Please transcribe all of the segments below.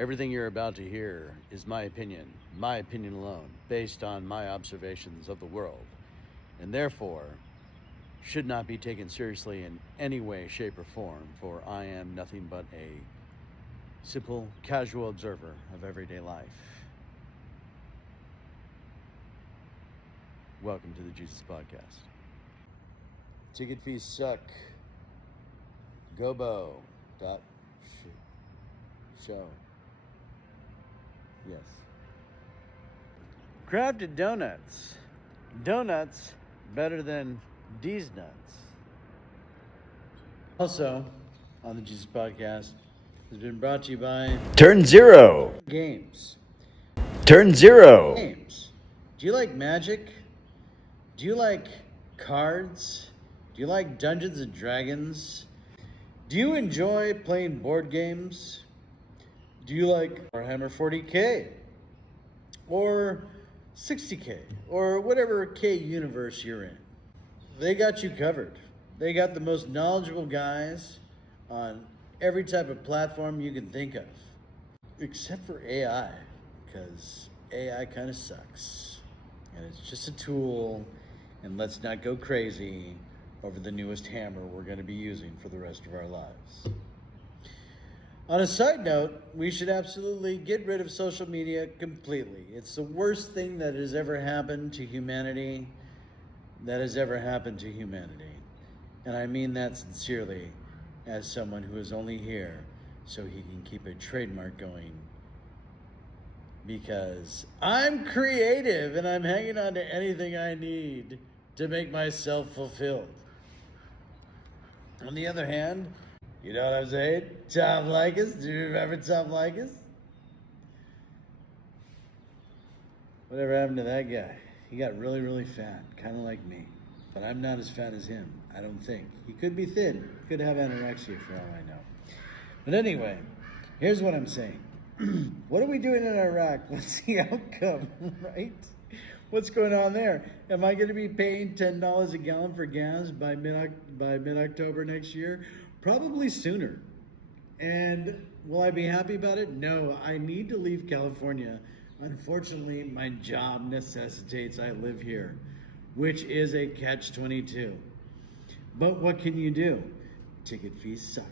Everything you're about to hear is my opinion alone, based on my observations of the world, and therefore should not be taken seriously in any way, shape, or form, for I am nothing but a simple, casual observer of everyday life. Welcome to the Jesus Podcast. Ticket fees suck. Gobo. Show. Yes. Crafted donuts. Donuts better than D's nuts. Also, on the Jesus Podcast, has been brought to you by Turn Zero. Games. Turn Zero. Games. Do you like Magic? Do you like cards? Do you like Dungeons and Dragons? Do you enjoy playing board games? Do you like Warhammer 40K? Or 60K? Or whatever K universe you're in? They got you covered. They got the most knowledgeable guys on every type of platform you can think of. Except for AI, because AI kind of sucks. And it's just a tool, and let's not go crazy over the newest hammer we're going to be using for the rest of our lives. On a side note, we should absolutely get rid of social media completely. It's the worst thing that has ever happened to humanity, And I mean that sincerely, as someone who is only here so he can keep a trademark going. Because I'm creative and I'm hanging on to anything I need to make myself fulfilled. On the other hand, you know what I'm saying? Tom Likas. Do you remember Tom Likas? Whatever happened to that guy? He got really, really fat, kind of like me. But I'm not as fat as him, I don't think. He could be thin. Could have anorexia for all I know. But anyway, here's what I'm saying. What are we doing in Iraq? What's the outcome, right? What's going on there? Am I going to be paying $10 a gallon for gas by mid-October next year? Probably sooner. And will I be happy about it? No, I need to leave California. Unfortunately, my job necessitates I live here, which is a catch-22. But what can you do? Ticket fees suck.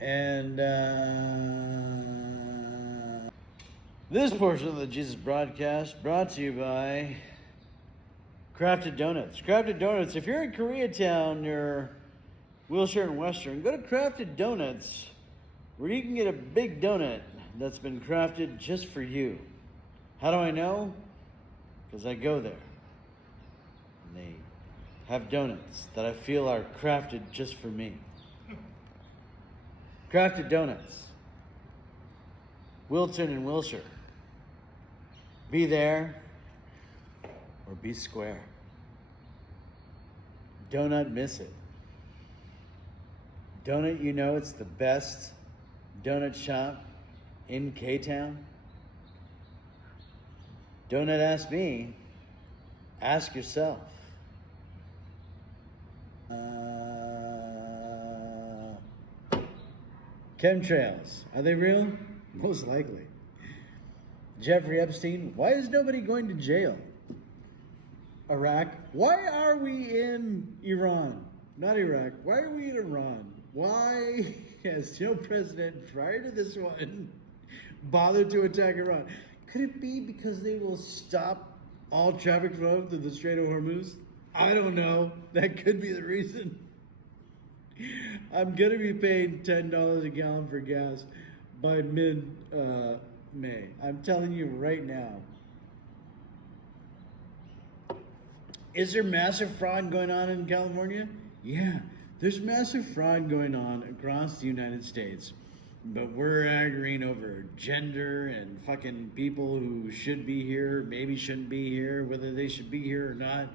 And this portion of the Jesus Broadcast brought to you by Crafted Donuts. Crafted Donuts, if you're in Koreatown near Wilshire and Western, go to Crafted Donuts, where you can get a big donut that's been crafted just for you. How do I know? Because I go there. And they have donuts that I feel are crafted just for me. Crafted Donuts. Wilton and Wilshire. Be there or be square. Do not miss it. Donut, you know it's the best donut shop in K-Town? Donut ask me, ask yourself. Chemtrails, are they real? Most likely. Jeffrey Epstein, why is nobody going to jail? Iraq, why are we in Iran? Not Iraq, why are we in Iran? Why has no president prior to this one bothered to attack Iran? Could it be because they will stop all traffic flow through the Strait of Hormuz? I don't know. That could be the reason. I'm going to be paying $10 a gallon for gas by mid-May. I'm telling you right now. Is there massive fraud going on in California? Yeah, there's massive fraud going on across the United States. But we're agreeing over gender and fucking people who should be here, maybe shouldn't be here, whether they should be here or not.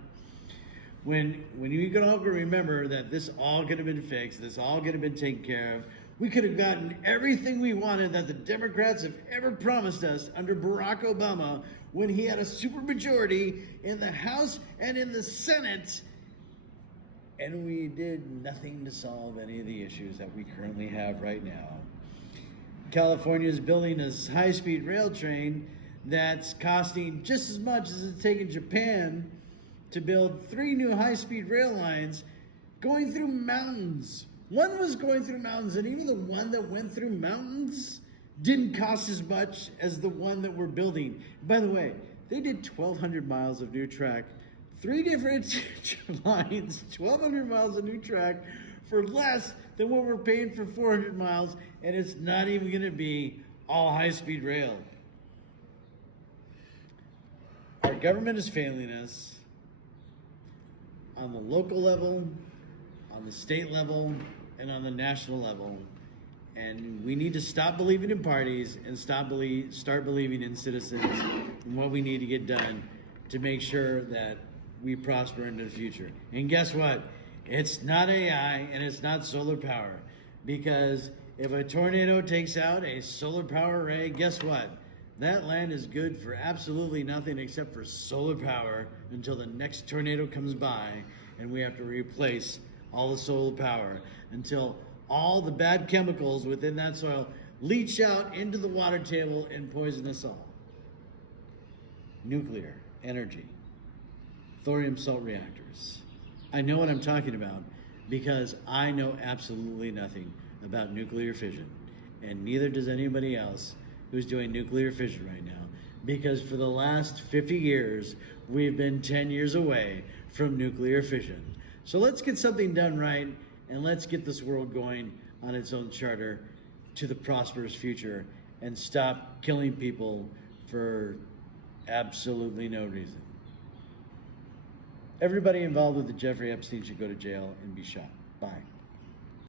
When you can all remember that this all could have been fixed, this all could have been taken care of, we could have gotten everything we wanted that the Democrats have ever promised us under Barack Obama when he had a supermajority in the House and in the Senate. And we did nothing to solve any of the issues that we currently have right now. California is building a high-speed rail train that's costing just as much as it's taken Japan to build 3 new high-speed rail lines going through mountains. One was going through mountains, and even the one that went through mountains didn't cost as much as the one that we're building. By the way, they did 1,200 miles of new track, 3 different lines, 1,200 miles of new track for less than what we're paying for 400 miles, and it's not even going to be all high-speed rail. Our government is failing us on the local level, on the state level, and on the national level. And we need to stop believing in parties and start believing in citizens and what we need to get done to make sure that we prosper into the future. And guess what? It's not AI and it's not solar power. Because if a tornado takes out a solar power array, guess what? That land is good for absolutely nothing except for solar power until the next tornado comes by and we have to replace all the solar power until all the bad chemicals within that soil leach out into the water table and poison us all. Nuclear energy, thorium salt reactors. I know what I'm talking about because I know absolutely nothing about nuclear fission, and neither does anybody else who's doing nuclear fission right now, because for the last 50 years, we've been 10 years away from nuclear fission. So let's get something done right, and let's get this world going on its own charter to the prosperous future and stop killing people for absolutely no reason. Everybody involved with the Jeffrey Epstein should go to jail and be shot. Bye.